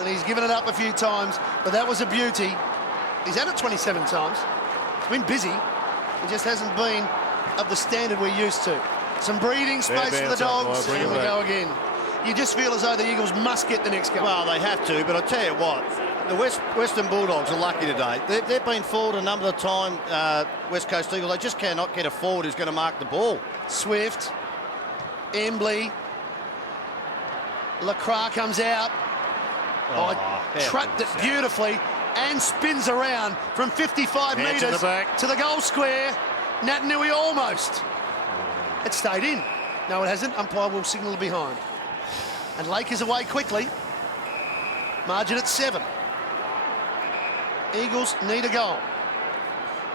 and he's given it up a few times, but that was a beauty. He's had it 27 times. He's been busy. He just hasn't been of the standard we're used to. Some breathing space for the Dogs. Here we go again. You just feel as though the Eagles must get the next goal. Well, they have to, but I'll tell you what, the Western Bulldogs are lucky today. They've been forward a number of times, West Coast Eagles. They just cannot get a forward who's going to mark the ball. Swift, Embley, Lacroix comes out. Trapped it beautifully and spins around from 55 metres to the goal square. Natanui almost. It stayed in. No, it hasn't. Umpire will signal behind. And Lake is away quickly. Margin at 7. Eagles need a goal.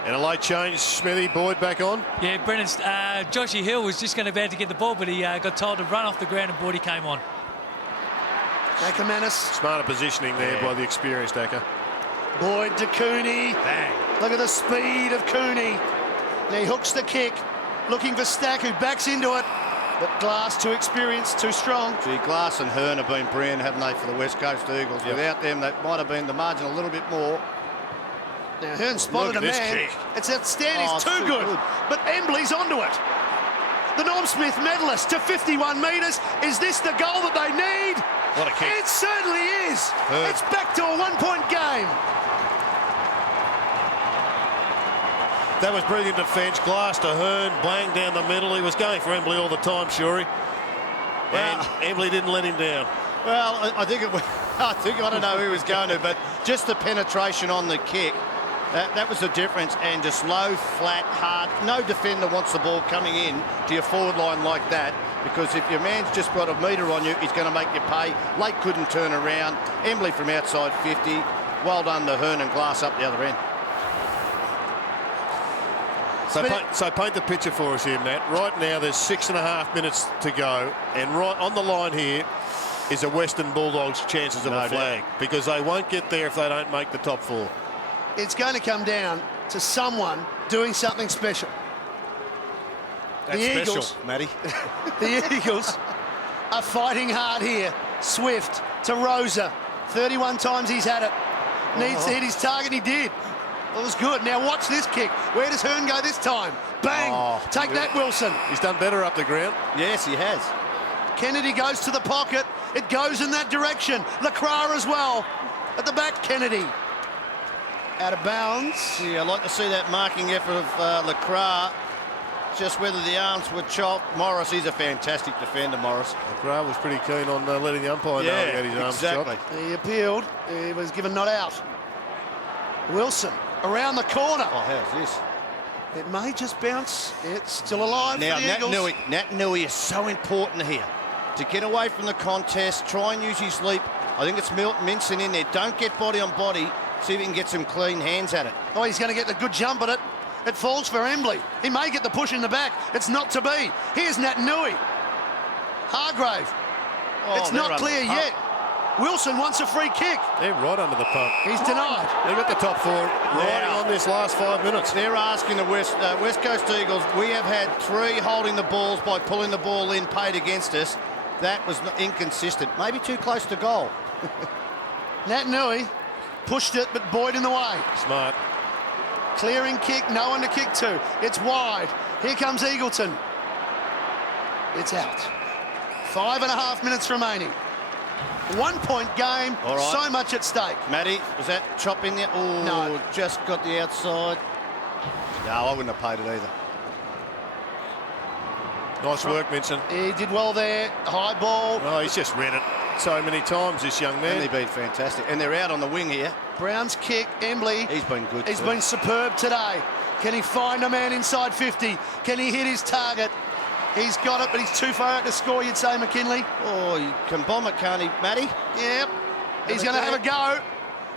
And a late change, Smithy. Boyd back on. Yeah, Brennan's Joshy Hill was just going to get the ball, but he got told to run off the ground and Boyd came on. Ackermanis. Smarter positioning there by the experienced Acker. Boyd to Cooney. Bang. Look at the speed of Cooney. He hooks the kick, looking for Stack, who backs into it. But Glass, too experienced, too strong. Gee, Glass and Hearn have been brilliant, haven't they, for the West Coast Eagles? Yep. Without them, that might have been the margin a little bit more. Now, Hearn spotted a man. Kick. It's outstanding. It's too good. But Embley's onto it. The Norm Smith medalist to 51 metres. Is this the goal that they need? What a kick. It certainly is. Hearn. It's back to a one-point game. That was brilliant defence. Glass to Hearn, bang down the middle. He was going for Embley all the time, Shuri. And Embley didn't let him down. Well, I think I don't know who he was going to, but just the penetration on the kick, that was the difference. And just low, flat, hard. No defender wants the ball coming in to your forward line like that, because if your man's just got a metre on you, he's going to make you pay. Lake couldn't turn around. Embley from outside 50. Well done to Hearn and Glass up the other end. So paint the picture for us here, Matt. Right now, there's 6.5 minutes to go, and right on the line here is a Western Bulldogs' chances of a flag, because they won't get there if they don't make the top 4. It's going to come down to someone doing something special. That's the special, Eagles, Matty. The Eagles are fighting hard here. Swift to Rosa. 31 times he's had it. Needs to hit his target. He did. It was good. Now watch this kick. Where does Hearn go this time? Bang! Take that, Wilson. He's done better up the ground. Yes, he has. Kennedy goes to the pocket. It goes in that direction. Lacroix as well. At the back, Kennedy. Out of bounds. Yeah, I'd like to see that marking effort of Lacroix. Just whether the arms were chopped. Morris, he's a fantastic defender, Morris. Lacroix was pretty keen on letting the umpire know he had his arms chopped. He appealed. He was given not out. Wilson around the corner. Oh, how's this? It may just bounce. It's still alive now, for the Eagles. Natanui is so important here. To get away from the contest, try and use his leap. I think it's Minson in there. Don't get body on body. See if he can get some clean hands at it. Oh, he's going to get the good jump at it. It falls for Embley. He may get the push in the back. It's not to be. Here's Natanui. Hargrave. It's not clear yet. Wilson wants a free kick. They're right under the pump. He's denied. They've got the top 4 riding on this last 5 minutes. They're asking the West Coast Eagles, we have had 3 holding the balls by pulling the ball in, paid against us. That was inconsistent. Maybe too close to goal. Natanui pushed it, but Boyd in the way. Smart. Clearing kick, no one to kick to. It's wide. Here comes Eagleton. It's out. 5.5 minutes remaining. 1-point game, all right. So much at stake. Matty, was that chop in there? Oh, no. Just got the outside. No, I wouldn't have paid it either. Nice work, Minson. He did well there. High ball. Oh, he's just read it so many times, this young man. And they've been fantastic. And they're out on the wing here. Brown's kick, Embley. He's been good. He's been superb today. Can he find a man inside 50? Can he hit his target? He's got it, but he's too far out to score, you'd say, McKinley. Oh, he can bomb it, can't he, Matty? Yep. He's going to have a go.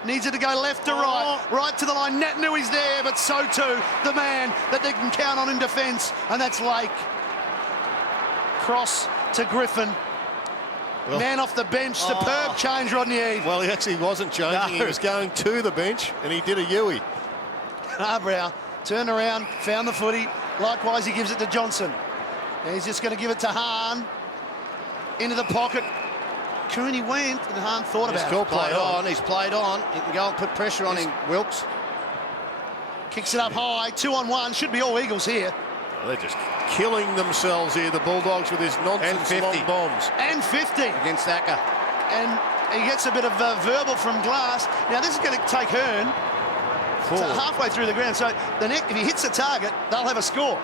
Needs it to go left to right. Right to the line. Natanui's there, but so too the man that they can count on in defence, and that's Lake. Cross to Griffin. Well, man off the bench. Superb change, Rodney Eve. Well, he actually wasn't changing. He was going to the bench, and he did a Yui. Harbrow turned around, found the footy. Likewise, he gives it to Johnson. He's just going to give it to Hahn. Into the pocket. Cooney went and Hahn thought about it. Played on. He's played on. He can go and put pressure on him, Wilkes. Kicks it up high, 2-on-1. Should be all Eagles here. They're just killing themselves here, the Bulldogs, with his nonsense long bombs. And 50. Against Acker. And he gets a bit of verbal from Glass. Now, this is going to take Hearn to halfway through the ground. So if he hits the target, they'll have a score.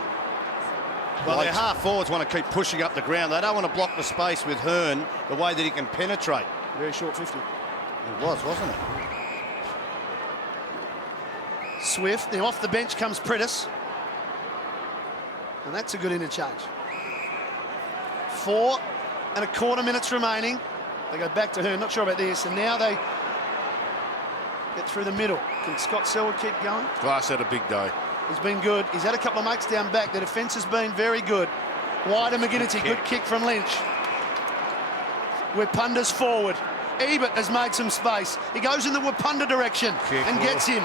Well, their half forwards want to keep pushing up the ground. They don't want to block the space with Hearn the way that he can penetrate. Very short 50. It was, wasn't it? Swift. Now off the bench comes Prentice. And that's a good interchange. 4.25 minutes remaining. They go back to Hearn. Not sure about this. And now they get through the middle. Can Scott Selwood keep going? Glass had a big day. He's been good. He's had a couple of mates down back. The defence has been very good. Wide of McGinnity. Good kick from Lynch. Wappunda's forward. Ebert has made some space. He goes in the Wapunda direction and gets him.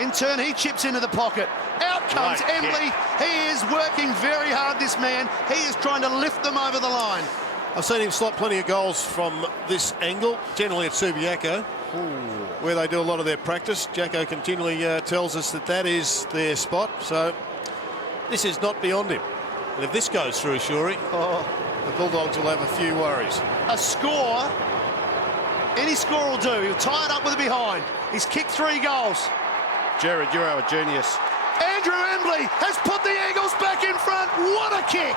In turn, he chips into the pocket. Out comes Embley. He is working very hard, this man. He is trying to lift them over the line. I've seen him slot plenty of goals from this angle, generally at Subiaco, where they do a lot of their practice. Jacko continually tells us that that is their spot, so this is not beyond him. And if this goes through, Shuri, the Bulldogs will have a few worries. A score, any score will do. He'll tie it up with a behind. He's kicked 3 goals. Jared, you're a genius. Andrew Embley has put the Eagles back in front. What a kick!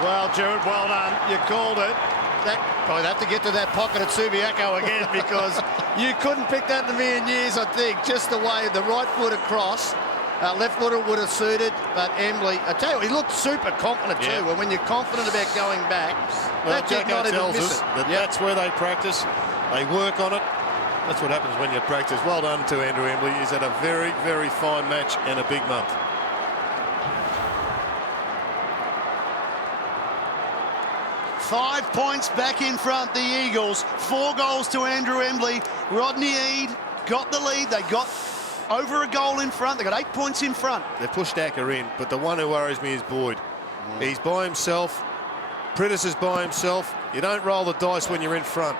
Well, Jared, well done. You called it. I'd have to get to that pocket at Subiaco again because you couldn't pick that in a million years, I think. Just the way the right foot across, left footer would have suited, but Embley, I tell you, he looked super confident too. And when you're confident about going back, well, that did not even miss it. That's where they practice. They work on it. That's what happens when you practice. Well done to Andrew Embley. He's had a very, very fine match and a big month. Five points back in front, the Eagles. 4 goals to Andrew Embley. Rodney Eade got the lead. They got over a goal in front. They got 8 points in front. They pushed Acker in, but the one who worries me is Boyd. He's by himself. Prentice is by himself. You don't roll the dice when you're in front.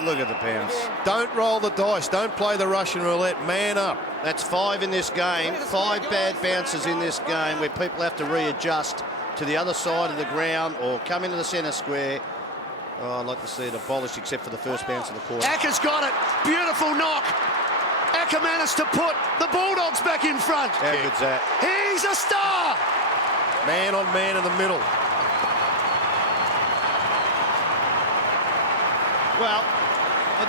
Look at the bounce. Don't roll the dice. Don't play the Russian roulette. Man up. That's 5 in this game. 5 bad bounces in this game where people have to readjust to the other side of the ground or come into the centre square. Oh, I'd like to see it abolished except for the first bounce of the quarter. Acker's got it. Beautiful knock. Acker managed to put the Bulldogs back in front. How good's that? He's a star. Man on man in the middle. Well,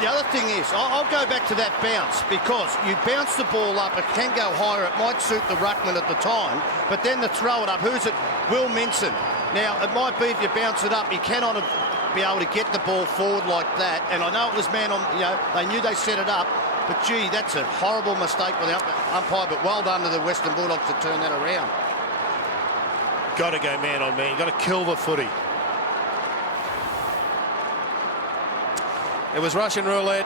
the other thing is, I'll go back to that bounce because you bounce the ball up, it can go higher, it might suit the ruckman at the time, but then to throw it up, who's it? Will Minson. Now, it might be if you bounce it up, you cannot be able to get the ball forward like that, and I know it was man on, they knew they set it up, but gee, that's a horrible mistake by the umpire, but well done to the Western Bulldogs to turn that around. Got to go man on man. Got to kill the footy. It was Russian roulette,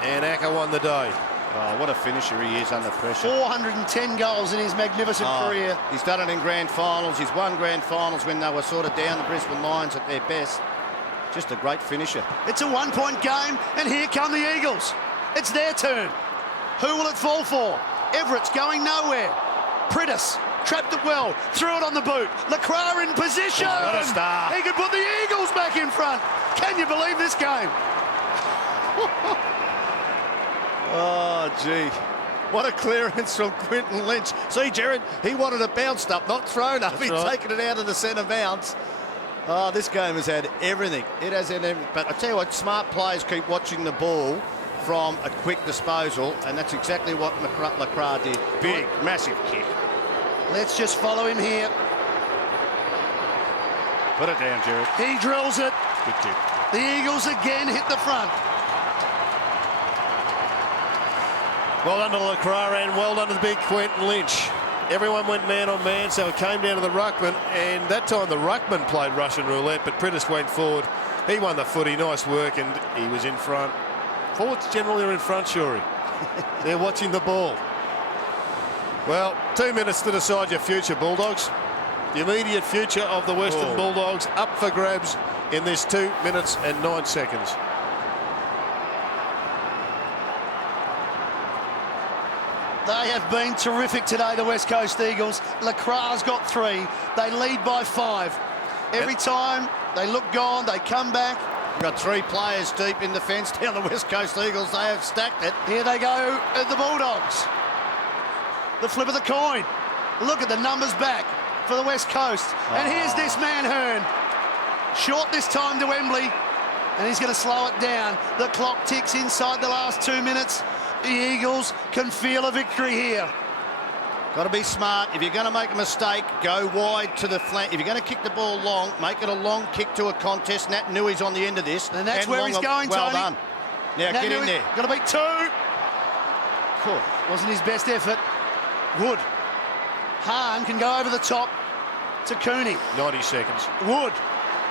and Acker won the day. Oh, what a finisher he is under pressure. 410 goals in his magnificent career. He's done it in grand finals. He's won grand finals when they were sort of down the Brisbane Lions at their best. Just a great finisher. It's a 1-point game, and here come the Eagles. It's their turn. Who will it fall for? Everett's going nowhere. Prentice trapped it well, threw it on the boot. Lacroix in position. Oh, what a star. He could put the Eagles back in front. Can you believe this game? Oh, gee. What a clearance from Quinton Lynch. See, Jared, he wanted it bounced up, not thrown up. He's taken it out of the centre bounce. Oh, this game has had everything. It has had everything. But I tell you what, smart players keep watching the ball from a quick disposal, and that's exactly what Lacroix did. Big, massive kick. Let's just follow him here. Put it down, Jared. He drills it. Good kick. The Eagles again hit the front. Well done to Lacroix and well done to the big Quinton Lynch. Everyone went man on man, so it came down to the ruckman, and that time the ruckman played Russian roulette, but Prentice went forward. He won the footy, nice work, and he was in front. Forwards generally are in front, Shuri. They're watching the ball. Well, 2 minutes to decide your future, Bulldogs. The immediate future of the Western Bulldogs up for grabs in this 2 minutes and 9 seconds. They have been terrific today, the West Coast Eagles. Lacra's got 3. They lead by 5. Every time they look gone, they come back. We've got 3 players deep in defence down the West Coast Eagles. They have stacked it. Here they go at the Bulldogs. The flip of the coin. Look at the numbers back for the West Coast. And here's this man, Hearn. Short this time to Wembley. And he's going to slow it down. The clock ticks inside the last 2 minutes. The Eagles can feel a victory here. Got to be smart. If you're going to make a mistake, go wide to the flank. If you're going to kick the ball long, make it a long kick to a contest. Nat Nui's on the end of this. And that's where he's going, well Tony. Done. Now Nat get Nui, in there. Got to beat 2. Wasn't his best effort. Wood. Hahn can go over the top to Cooney. 90 seconds. Wood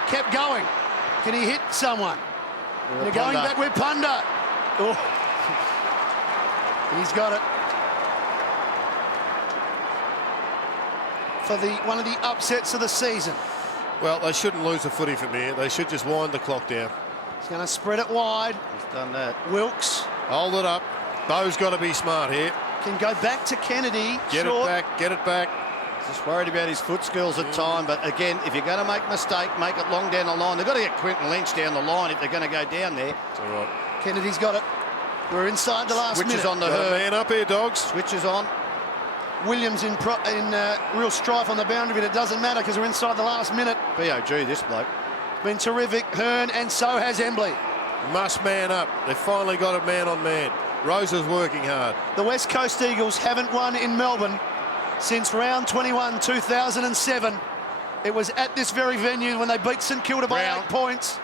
kept going. Can he hit someone? They're going back with Punda. Oh. He's got it. For one of the upsets of the season. Well, they shouldn't lose the footy from here. They should just wind the clock down. He's going to spread it wide. He's done that. Wilkes. Hold it up. Bo's got to be smart here. Can go back to Kennedy. Get Short. it back. Get it back. Just worried about his foot skills at time. But again, if you're going to make a mistake, make it long down the line. They've got to get Quinton Lynch down the line if they're going to go down there. It's all right. Kennedy's got it. We're inside the last minute. Switches on the Got a Hearn. man up here, Dogs. Switches on. Williams in real strife on the boundary, but it doesn't matter because we're inside the last minute. BOG, this bloke. Been terrific, Hearn, and so has Embley. Must man up. They've finally got it man on man. Rosa's working hard. The West Coast Eagles haven't won in Melbourne since round 21, 2007. It was at this very venue when they beat St Kilda by 8 points.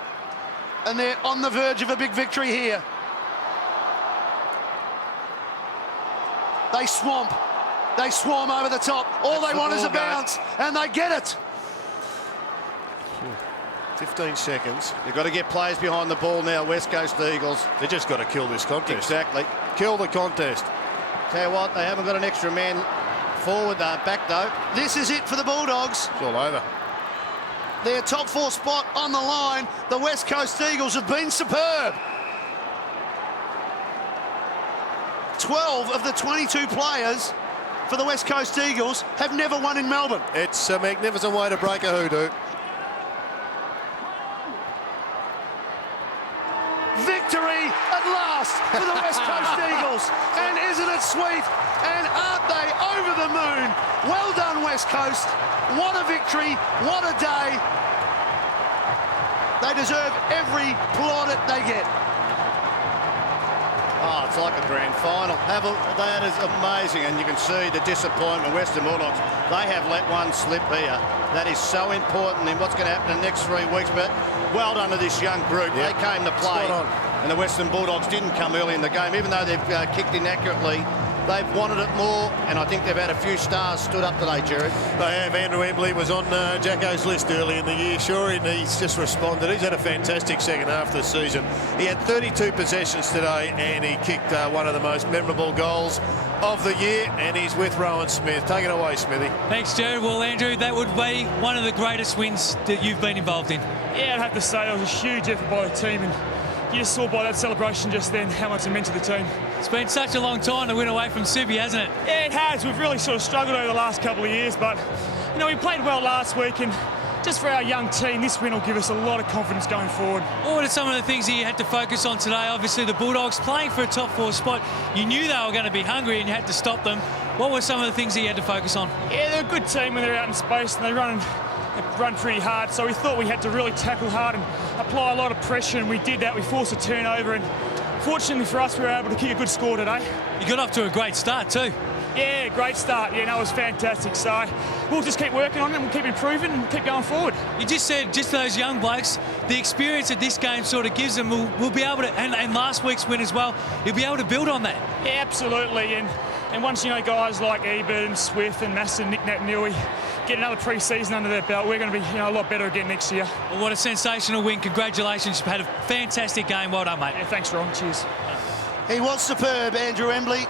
And they're on the verge of a big victory here. They swamp. They swarm over the top. All they want is a bounce, and they get it. 15 seconds. You've got to get players behind the ball now, West Coast Eagles. They just got to kill this contest. Exactly. Kill the contest. Tell you what, they haven't got an extra man forward back though. This is it for the Bulldogs. It's all over. Their top 4 spot on the line. The West Coast Eagles have been superb. 12 of the 22 players for the West Coast Eagles have never won in Melbourne. It's a magnificent way to break a hoodoo. Victory at last for the West Coast Eagles. And isn't it sweet? And aren't they over the moon? Well done, West Coast. What a victory. What a day. They deserve every plaudit they get. Oh, it's like a grand final. That is amazing, and you can see the disappointment. Western Bulldogs, they have let one slip here. That is so important in what's going to happen in the next 3 weeks. But well done to this young group. They came to play, and the Western Bulldogs didn't come early in the game. Even though they've kicked inaccurately, they've wanted it more, and I think they've had a few stars stood up today, Jared. They have. Andrew Embley was on Jacko's list early in the year, sure, and he's just responded. He's had a fantastic second half of the season. He had 32 possessions today, and he kicked one of the most memorable goals of the year, and he's with Rowan Smith. Take it away, Smithy. Thanks, Jared. Well, Andrew, that would be one of the greatest wins that you've been involved in. Yeah, I'd have to say it was a huge effort by the team, and you saw by that celebration just then how much it meant to the team. It's been such a long time to win away from Subi, hasn't it? Yeah, it has. We've really sort of struggled over the last couple of years, but, you know, we played well last week, and just for our young team, this win will give us a lot of confidence going forward. What are some of the things that you had to focus on today? Obviously, the Bulldogs playing for a top 4 spot. You knew they were going to be hungry and you had to stop them. What were some of the things that you had to focus on? Yeah, they're a good team when they're out in space, and they run pretty hard, so we thought we had to really tackle hard and apply a lot of pressure, and we did that. We forced a turnover, and fortunately for us, we were able to kick a good score today. You got off to a great start too. Yeah, great start. Yeah, no, it was fantastic. So we'll just keep working on it, and we'll keep improving and keep going forward. You just said just those young blokes, the experience that this game sort of gives them, will be able to, and last week's win as well, you'll be able to build on that. Yeah, absolutely. And once, you know, guys like Ebert and Swift and Masson, Nick Nat Nui get another pre-season under their belt, we're going to be, you know, a lot better again next year. Well, what a sensational win. Congratulations. You've had a fantastic game. Well done, mate. Yeah, thanks, Ron. Cheers. He was superb, Andrew Embley.